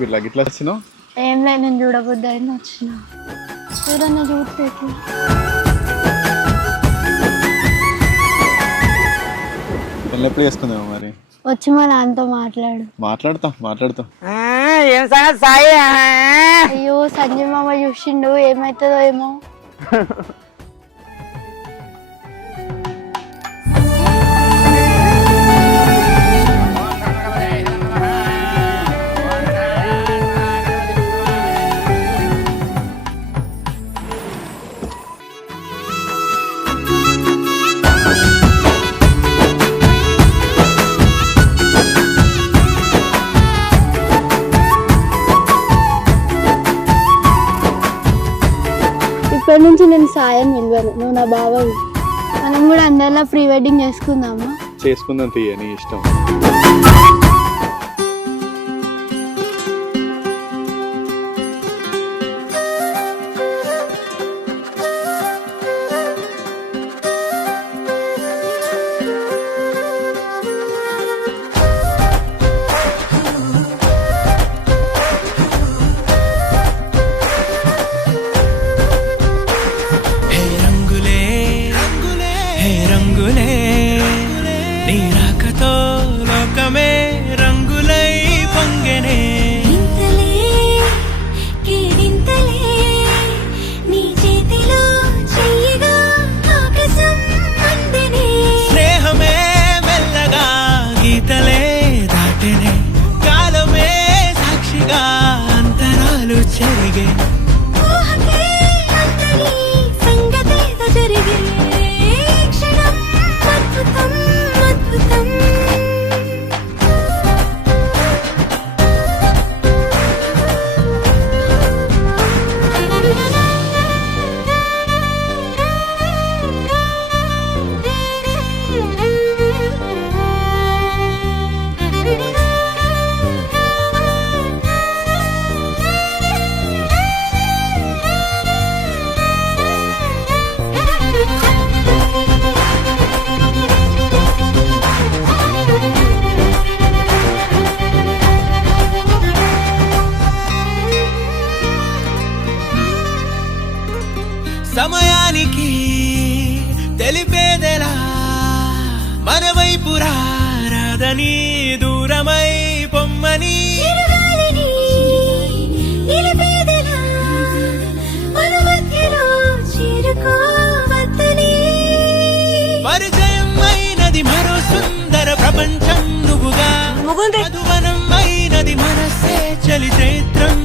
పిల్ల ఇట్లా వచ్చినావు? ఏం లేదు, నేను చూడబుద్ది అయినా వచ్చిన. ఎవరన్నా చూస్తే ఎట్లా? పెళ్ళి ఎప్పుడు చేసుకుందాం మరి? వచ్చి మా నాన్నతో మాట్లాడు. మాట్లాడతా. ఏం సంగతి సాయి? అయ్యో సంజయ్ మామ చూసిండు, ఏమవుతుందో ఏమో. ఇప్పటి నుంచి నేను సాయం నిలవను, నువ్వు నా బావవి. మనం కూడా అందరిలా ప్రీ వెడ్డింగ్ చేసుకుందామా? చేసుకుందాం తీయ, నీ ఇష్టం. సమయానికి తెలిపేదెలా, మన వైపు రాదని దూరమై పొమ్మని. పరిచయం అయినది మరో సుందర ప్రపంచం నువ్వుగా, మధువనం అయినది మనసే చలి చైత్రం